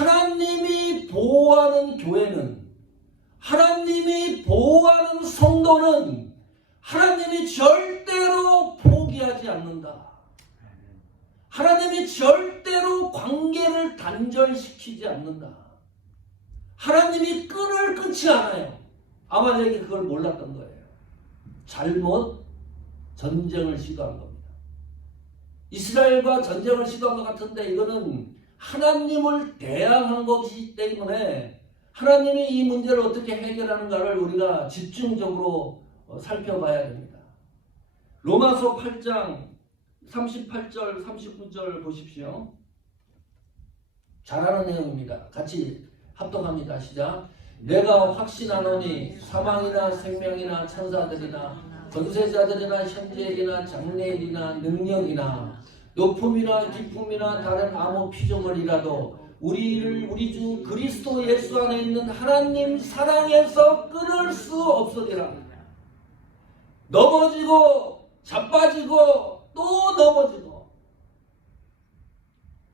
하나님이 보호하는 교회는, 하나님이 보호하는 성도는 하나님이 절대로 포기하지 않는다. 하나님이 절대로 관계를 단절시키지 않는다. 하나님이 끈을 끊지 않아요. 아말렉이 그걸 몰랐던 거예요. 잘못 전쟁을 시도한 겁니다. 이스라엘과 전쟁을 시도한 것 같은데 이거는 하나님을 대항한 것이기 때문에 하나님이 이 문제를 어떻게 해결하는가를 우리가 집중적으로 살펴봐야 됩니다. 로마서 8장 38절 39절 보십시오. 잘하는 내용입니다. 같이 합독합니다. 시작. 내가 확신하노니 사망이나 생명이나 천사들이나 권세자들이나 현재일이나 장래일이나 능력이나 높음이나 깊음이나 다른 아무 피조물이라도 우리 주 그리스도 예수 안에 있는 하나님 사랑에서 끊을 수 없으리라. 넘어지고 자빠지고 또 넘어지고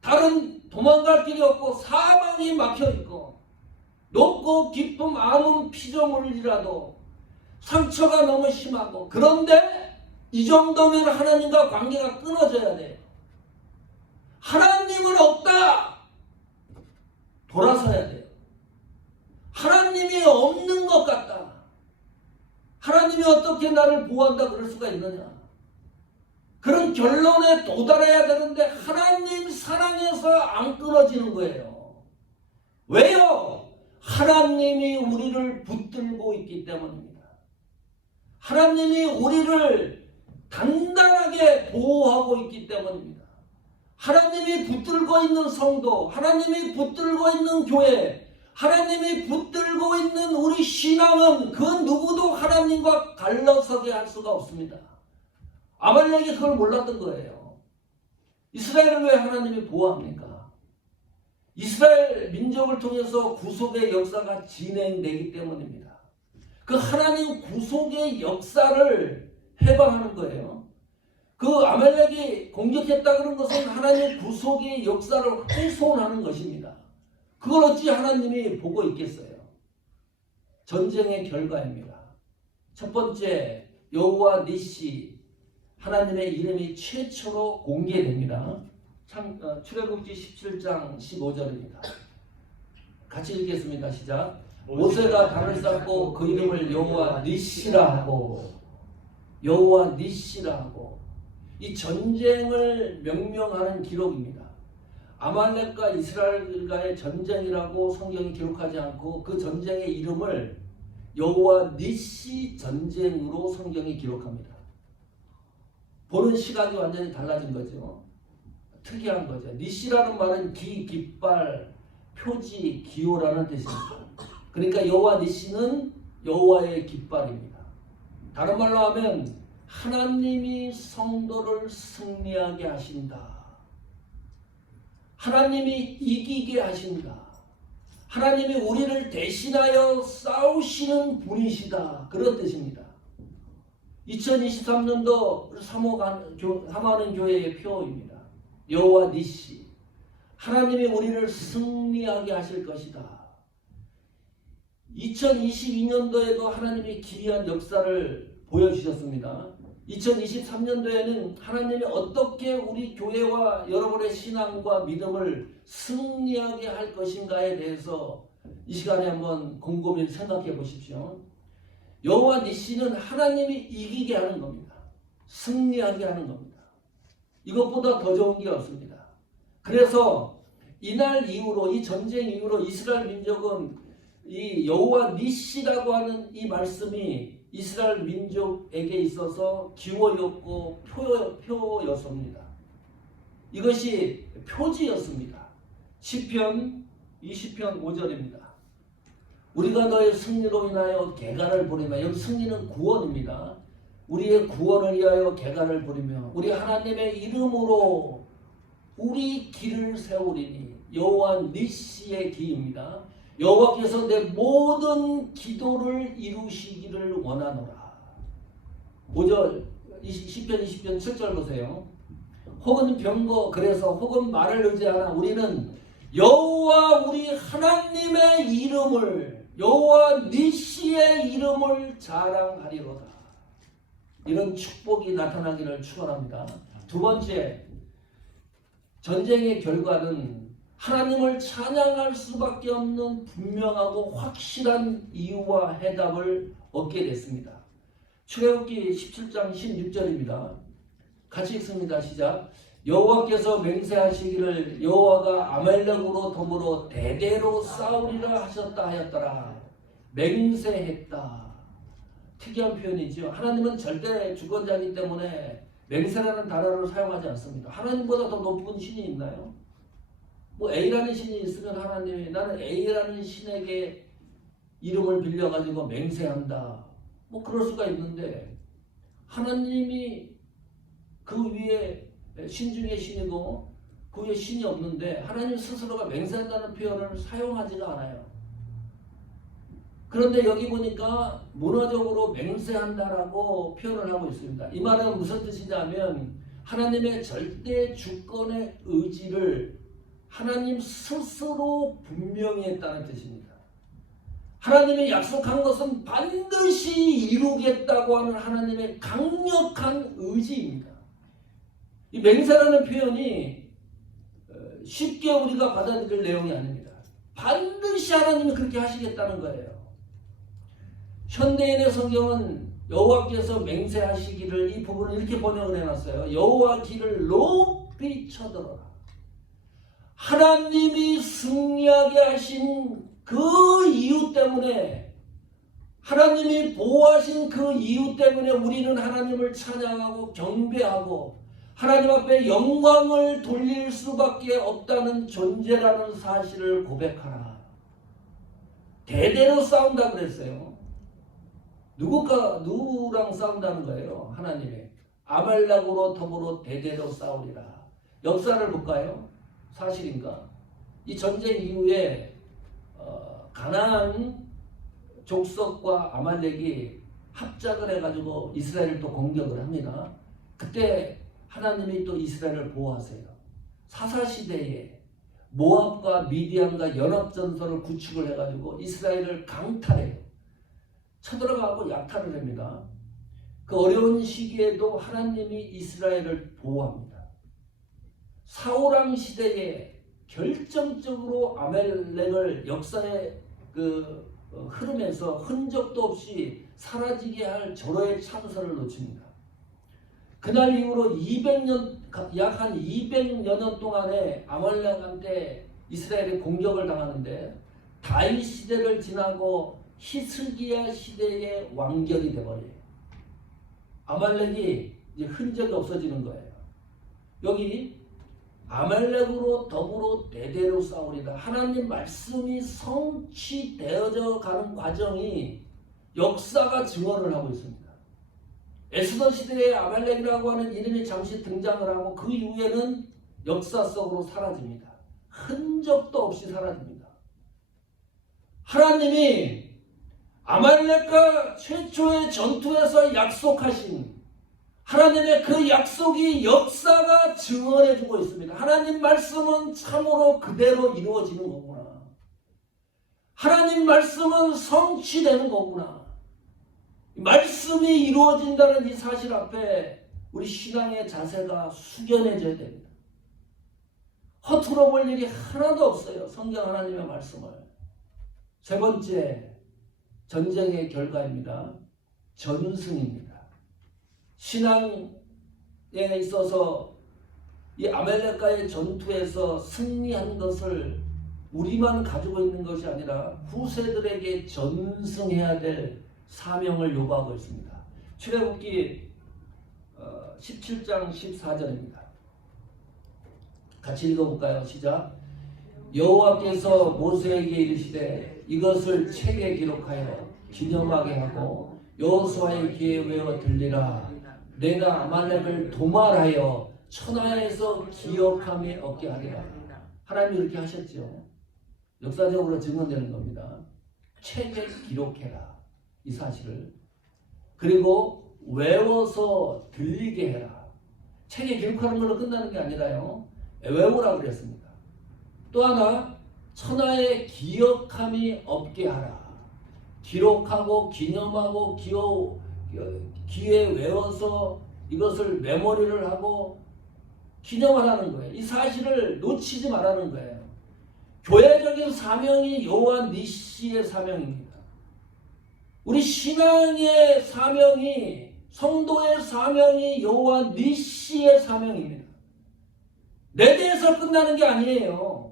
다른 도망갈 길이 없고 사방이 막혀있고 높고 깊음 아무 피조물이라도 상처가 너무 심하고, 그런데 이 정도면 하나님과 관계가 끊어져야 돼요. 하나님은 없다. 돌아서야 돼요. 하나님이 없는 것 같다. 하나님이 어떻게 나를 보호한다 그럴 수가 있느냐. 그런 결론에 도달해야 되는데 하나님 사랑에서 안 끊어지는 거예요. 왜요? 하나님이 우리를 붙들고 있기 때문입니다. 하나님이 우리를 단단하게 보호하고 있기 때문입니다. 하나님이 붙들고 있는 성도, 하나님이 붙들고 있는 교회, 하나님이 붙들고 있는 우리 신앙은 그 누구도 하나님과 갈라서게 할 수가 없습니다. 아말렉이 그걸 몰랐던 거예요. 이스라엘을 왜 하나님이 보호합니까? 이스라엘 민족을 통해서 구속의 역사가 진행되기 때문입니다. 그 하나님 구속의 역사를 해방하는 거예요. 그 아말렉이 공격했다 그런 것은 하나님 구속의 역사를 훼손하는 것입니다. 그걸 어찌 하나님이 보고 있겠어요? 전쟁의 결과입니다. 첫 번째, 여호와 니시, 하나님의 이름이 최초로 공개됩니다. 출애굽기 17장 15절입니다. 같이 읽겠습니다. 시작. 모세가 단을 쌓고 그 이름을 여호와 니시라 하고, 여호와 니시라 하고, 이 전쟁을 명명하는 기록입니다. 아말렉과 이스라엘과의 전쟁이라고 성경이 기록하지 않고 그 전쟁의 이름을 여호와 니시 전쟁으로 성경이 기록합니다. 보는 시각이 완전히 달라진 거죠. 특이한 거죠. 니시라는 말은 기, 깃발, 표지, 기호라는 뜻입니다. 그러니까 여호와 니시는 여호와의 깃발입니다. 다른 말로 하면 하나님이 성도를 승리하게 하신다. 하나님이 이기게 하신다. 하나님이 우리를 대신하여 싸우시는 분이시다. 그런 뜻입니다. 2023년도 사모하는 교회의 표입니다. 여호와 니시. 하나님이 우리를 승리하게 하실 것이다. 2022년도에도 하나님이 기이한 역사를 보여주셨습니다. 2023년도에는 하나님이 어떻게 우리 교회와 여러분의 신앙과 믿음을 승리하게 할 것인가에 대해서 이 시간에 한번 곰곰이 생각해 보십시오. 여호와 니시는 하나님이 이기게 하는 겁니다. 승리하게 하는 겁니다. 이것보다 더 좋은 게 없습니다. 그래서 이날 이후로, 이 전쟁 이후로 이스라엘 민족은 이 여호와 니시라고 하는 이 말씀이 이스라엘 민족에게 있어서 기호였고 표였습니다. 이것이 표지였습니다. 시편 20편 5절입니다. 우리가 너의 승리로 인하여 개가를 부리며, 여기 승리는 구원입니다. 우리의 구원을 위하여 개가를 부리며 우리 하나님의 이름으로 우리 길을 세우리니, 여호와 니시의 기입니다. 여호와께서 내 모든 기도를 이루시기를 원하노라. 5절 시편 20편 7절 보세요. 혹은 병거, 그래서 혹은 말을 의지하나 우리는 여호와 우리 하나님의 이름을, 여호와 니시의 이름을 자랑하리로다. 이런 축복이 나타나기를 축원합니다. 두 번째, 전쟁의 결과는 하나님을 찬양할 수밖에 없는 분명하고 확실한 이유와 해답을 얻게 됐습니다. 출애굽기 17장 16절입니다. 같이 읽습니다. 시작. 여호와께서 맹세하시기를 여호와가 아말렉으로 더불어 대대로 싸우리라 하셨다 하였더라. 맹세했다. 특이한 표현이죠. 하나님은 절대 주권자이기 때문에 맹세라는 단어를 사용하지 않습니다. 하나님보다 더 높은 신이 있나요? 뭐 A라는 신이 있으면 하나님이 나는 A라는 신에게 이름을 빌려가지고 맹세한다. 뭐 그럴 수가 있는데 하나님이 그 위에 신 중에 신이고 그 위에 신이 없는데 하나님 스스로가 맹세한다는 표현을 사용하지가 않아요. 그런데 여기 보니까 문화적으로 맹세한다라고 표현을 하고 있습니다. 이 말은 무슨 뜻이냐면 하나님의 절대 주권의 의지를 하나님 스스로 분명히 했다는 뜻입니다. 하나님이 약속한 것은 반드시 이루겠다고 하는 하나님의 강력한 의지입니다. 이 맹세라는 표현이 쉽게 우리가 받아들일 내용이 아닙니다. 반드시 하나님이 그렇게 하시겠다는 거예요. 현대인의 성경은 여호와께서 맹세하시기를 이 부분을 이렇게 번역을 해놨어요. 여호와 길을 높이 쳐들어라. 하나님이 승리하게 하신 그 이유 때문에, 하나님이 보호하신 그 이유 때문에 우리는 하나님을 찬양하고 경배하고 하나님 앞에 영광을 돌릴 수밖에 없다는 존재라는 사실을 고백하라. 대대로 싸운다 그랬어요. 누구랑 싸운다는 거예요? 하나님이. 아말렉으로 더불어 대대로 싸우리라. 역사를 볼까요? 사실인가? 이 전쟁 이후에 가나안 족속과 아말렉이 합작을 해가지고 이스라엘을 또 공격을 합니다. 그때 하나님이 또 이스라엘을 보호하세요. 사사시대에 모압과 미디안과 연합전선을 구축을 해가지고 이스라엘을 강탈해요. 쳐들어가고 약탈을 합니다. 그 어려운 시기에도 하나님이 이스라엘을 보호합니다. 사울왕 시대에 결정적으로 아말렉을 역사의 그 흐름에서 흔적도 없이 사라지게 할 절호의 찬스를 놓칩니다. 그날 이후로 200년, 약 한 200여 년 동안에 아말렉한테 이스라엘이 공격을 당하는데 다윗 시대를 지나고 히스기야 시대의 왕결이 되어버려요. 아말렉이 이제 흔적이 없어지는 거예요. 여기 아말렉으로 더불어 대대로 싸우리라. 하나님 말씀이 성취되어져 가는 과정이 역사가 증언을 하고 있습니다. 에스더 시대에 아말렉이라고 하는 이름이 잠시 등장을 하고 그 이후에는 역사 속으로 사라집니다. 흔적도 없이 사라집니다. 하나님이 아말렉과 최초의 전투에서 약속하신 하나님의 그 약속이 역사가 증언해주고 있습니다. 하나님 말씀은 참으로 그대로 이루어지는 거구나. 하나님 말씀은 성취되는 거구나. 말씀이 이루어진다는 이 사실 앞에 우리 신앙의 자세가 숙연해져야 됩니다. 허투루 볼 일이 하나도 없어요. 성경 하나님의 말씀을. 세 번째, 전쟁의 결과입니다. 전승입니다. 신앙에 있어서 이 아말렉과의 전투에서 승리한 것을 우리만 가지고 있는 것이 아니라 후세들에게 전승해야 될 사명을 요구하고 있습니다. 출애굽기 17장 14절입니다. 같이 읽어볼까요? 시작. 여호와께서 모세에게 이르시되 이것을 책에 기록하여 기념하게 하고 여호수아의 귀에 외워 들리라. 내가 아말렉을 도말하여 천하에서 기억함에 얻게 하리라. 하나님이 이렇게 하셨죠. 역사적으로 증언되는 겁니다. 책에 기록해라. 이 사실을. 그리고 외워서 들리게 해라. 책에 기록하는 걸로 끝나는 게 아니라요. 외우라 그랬습니다. 또 하나, 천하에 기억함이 없게 하라. 기록하고 기념하고 귀에 외워서 이것을 메모리를 하고 기념하라는 거예요. 이 사실을 놓치지 말라는 거예요. 교회적인 사명이 여호와 니시의 사명입니다. 우리 신앙의 사명이, 성도의 사명이 여호와 니시의 사명입니다. 내 대해서 끝나는 게 아니에요.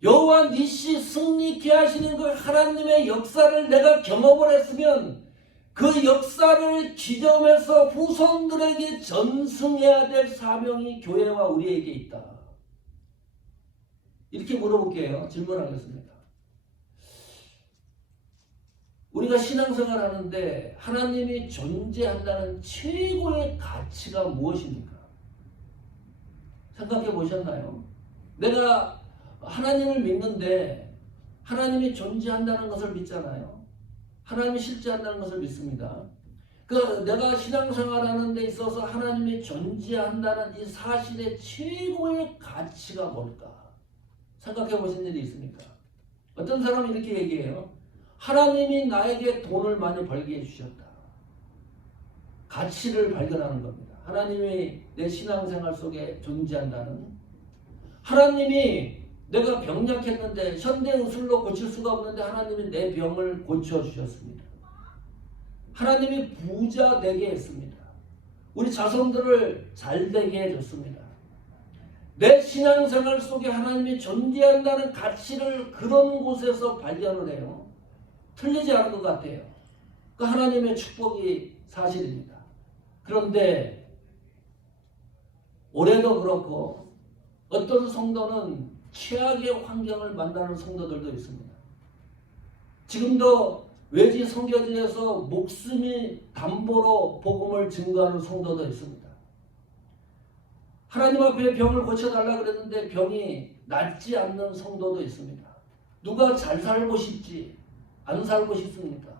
여호와 니시 승리케 하시는 그 하나님의 역사를 내가 경험을 했으면 그 역사를 기념해서 후손들에게 전승해야 될 사명이 교회와 우리에게 있다. 이렇게 물어볼게요. 질문하겠습니다. 우리가 신앙생활 하는데 하나님이 존재한다는 최고의 가치가 무엇입니까? 생각해 보셨나요? 내가 하나님을 믿는데 하나님이 존재한다는 것을 믿잖아요. 하나님이 실제한다는 것을 믿습니다. 내가 신앙생활하는 데 있어서 하나님이 존재한다는 이 사실의 최고의 가치가 뭘까? 생각해 보신 일이 있습니까? 어떤 사람은 이렇게 얘기해요. 하나님이 나에게 돈을 많이 벌게 해주셨다. 가치를 발견하는 겁니다. 하나님이 내 신앙생활 속에 존재한다는, 하나님이 내가 병약했는데 현대의술로 고칠 수가 없는데 하나님이 내 병을 고쳐주셨습니다. 하나님이 부자 되게 했습니다. 우리 자손들을 잘 되게 해줬습니다. 내 신앙생활 속에 하나님이 존재한다는 가치를 그런 곳에서 발견을 해요. 틀리지 않은 것 같아요. 그 하나님의 축복이 사실입니다. 그런데 올해도 그렇고 어떤 성도는 최악의 환경을 만나는 성도들도 있습니다. 지금도 외지 선교지에서 목숨이 담보로 복음을 증거하는 성도도 있습니다. 하나님 앞에 병을 고쳐달라 그랬는데 병이 낫지 않는 성도도 있습니다. 누가 잘 살고 싶지 안 살고 싶습니까?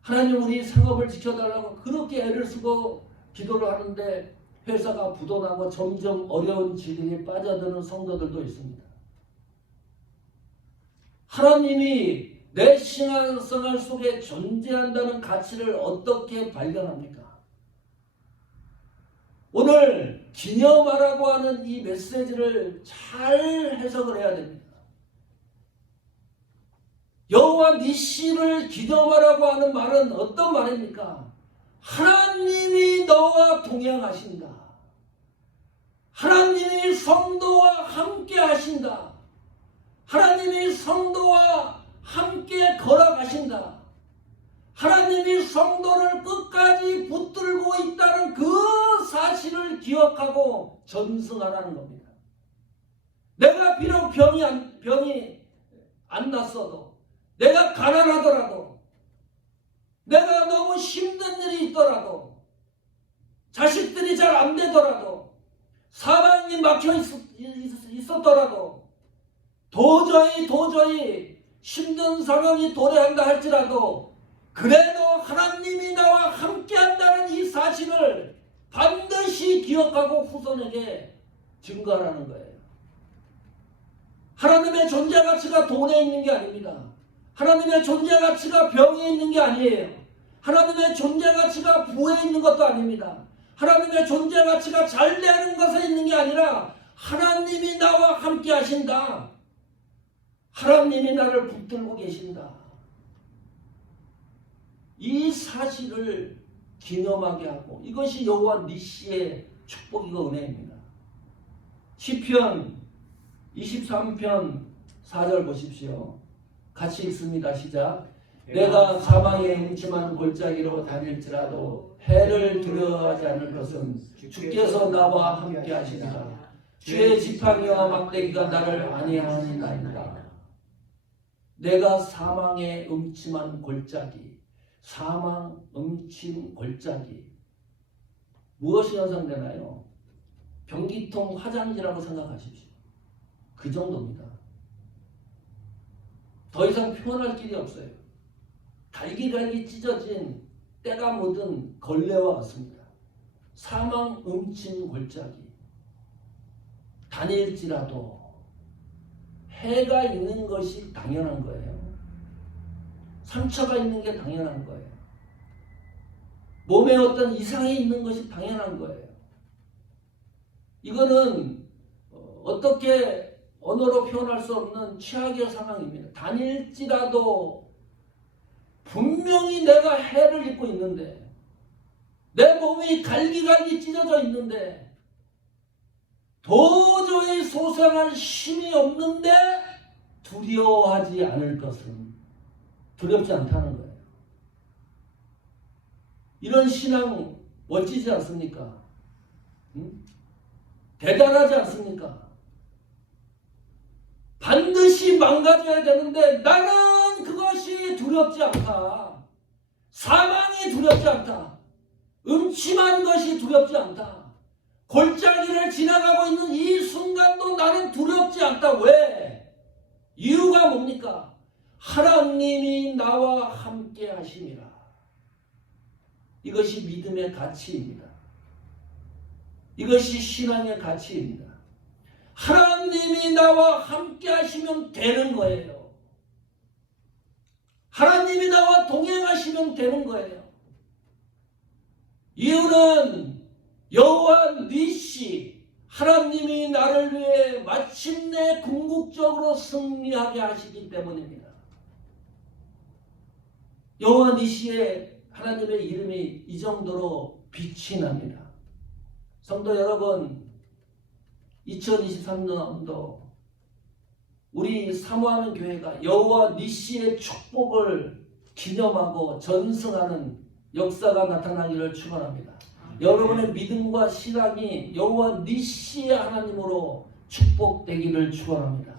하나님 우리 생업을 지켜달라고 그렇게 애를 쓰고 기도를 하는데 회사가 부도나고 점점 어려운 지경에 빠져드는 성도들도 있습니다. 하나님이 내 신앙생활 속에 존재한다는 가치를 어떻게 발견합니까? 오늘 기념하라고 하는 이 메시지를 잘 해석을 해야 됩니다. 여호와 니시를 기념하라고 하는 말은 어떤 말입니까? 하나님이 너와 동행하신다. 하나님이 성도와 함께 하신다. 하나님이 성도와 함께 걸어가신다. 하나님이 성도를 끝까지 붙들고 있다는 그 사실을 기억하고 전승하라는 겁니다. 내가 비록 병이 안 났어도, 내가 가난하더라도, 내가 너무 힘든 일이 있더라도, 자식들이 잘 안 되더라도, 사방이 막혀 있었더라도, 도저히 힘든 상황이 도래한다 할지라도 그래도 하나님이 나와 함께한다는 이 사실을 반드시 기억하고 후손에게 증거하라는 거예요. 하나님의 존재 가치가 돈에 있는 게 아닙니다. 하나님의 존재 가치가 병에 있는 게 아니에요. 하나님의 존재 가치가 부에 있는 것도 아닙니다. 하나님의 존재 가치가 잘 되는 것에 있는 게 아니라 하나님이 나와 함께 하신다. 하나님이 나를 붙들고 계신다. 이 사실을 기념하게 하고, 이것이 여호와 니시의 축복이고 은혜입니다. 시편 23편 4절 보십시오. 같이 읽습니다. 시작. 내가 사망의 음침한 골짜기로 다닐지라도 해를 두려워하지 않을 것은 주께서 나와 함께 하시리라. 주의 지팡이와 막대기가 나를 안위하니이다. 내가 사망의 음침한 골짜기, 사망, 음침, 골짜기, 무엇이 연상되나요? 변기통, 화장지라고 생각하십시오. 그 정도입니다. 더 이상 표현할 길이 없어요. 달기갈기 찢어진 때가 묻은 걸레와 같습니다. 사망, 음침, 골짜기. 다닐지라도, 해가 있는 것이 당연한 거예요. 상처가 있는 게 당연한 거예요. 몸에 어떤 이상이 있는 것이 당연한 거예요. 이거는 어떻게 언어로 표현할 수 없는 최악의 상황입니다. 다닐지라도 분명히 내가 해를 입고 있는데, 내 몸이 갈기갈기 찢어져 있는데, 도저히 소생할 힘이 없는데 두려워하지 않을 것은 두렵지 않다는 거예요. 이런 신앙 멋지지 않습니까? 응? 대단하지 않습니까? 반드시 망가져야 되는데 나는 그것이 두렵지 않다. 사망이 두렵지 않다. 음침한 것이 두렵지 않다. 골짜기를 지나가고 있는 이 순간도 나는 두렵지 않다. 왜? 이유가 뭡니까? 하나님이 나와 함께 하심이라. 이것이 믿음의 가치입니다. 이것이 신앙의 가치입니다. 하나님이 나와 함께 하시면 되는 거예요. 하나님이 나와 동행하시면 되는 거예요. 이유는 여호와 니시, 하나님이 나를 위해 마침내 궁극적으로 승리하게 하시기 때문입니다. 여호와 니시의 하나님의 이름이 이 정도로 빛이 납니다. 성도 여러분, 2023년도 우리 사모하는 교회가 여호와 니시의 축복을 기념하고 전승하는 역사가 나타나기를 축원합니다. 여러분의 믿음과 신앙이 여호와 니시의 하나님으로 축복되기를 축원합니다.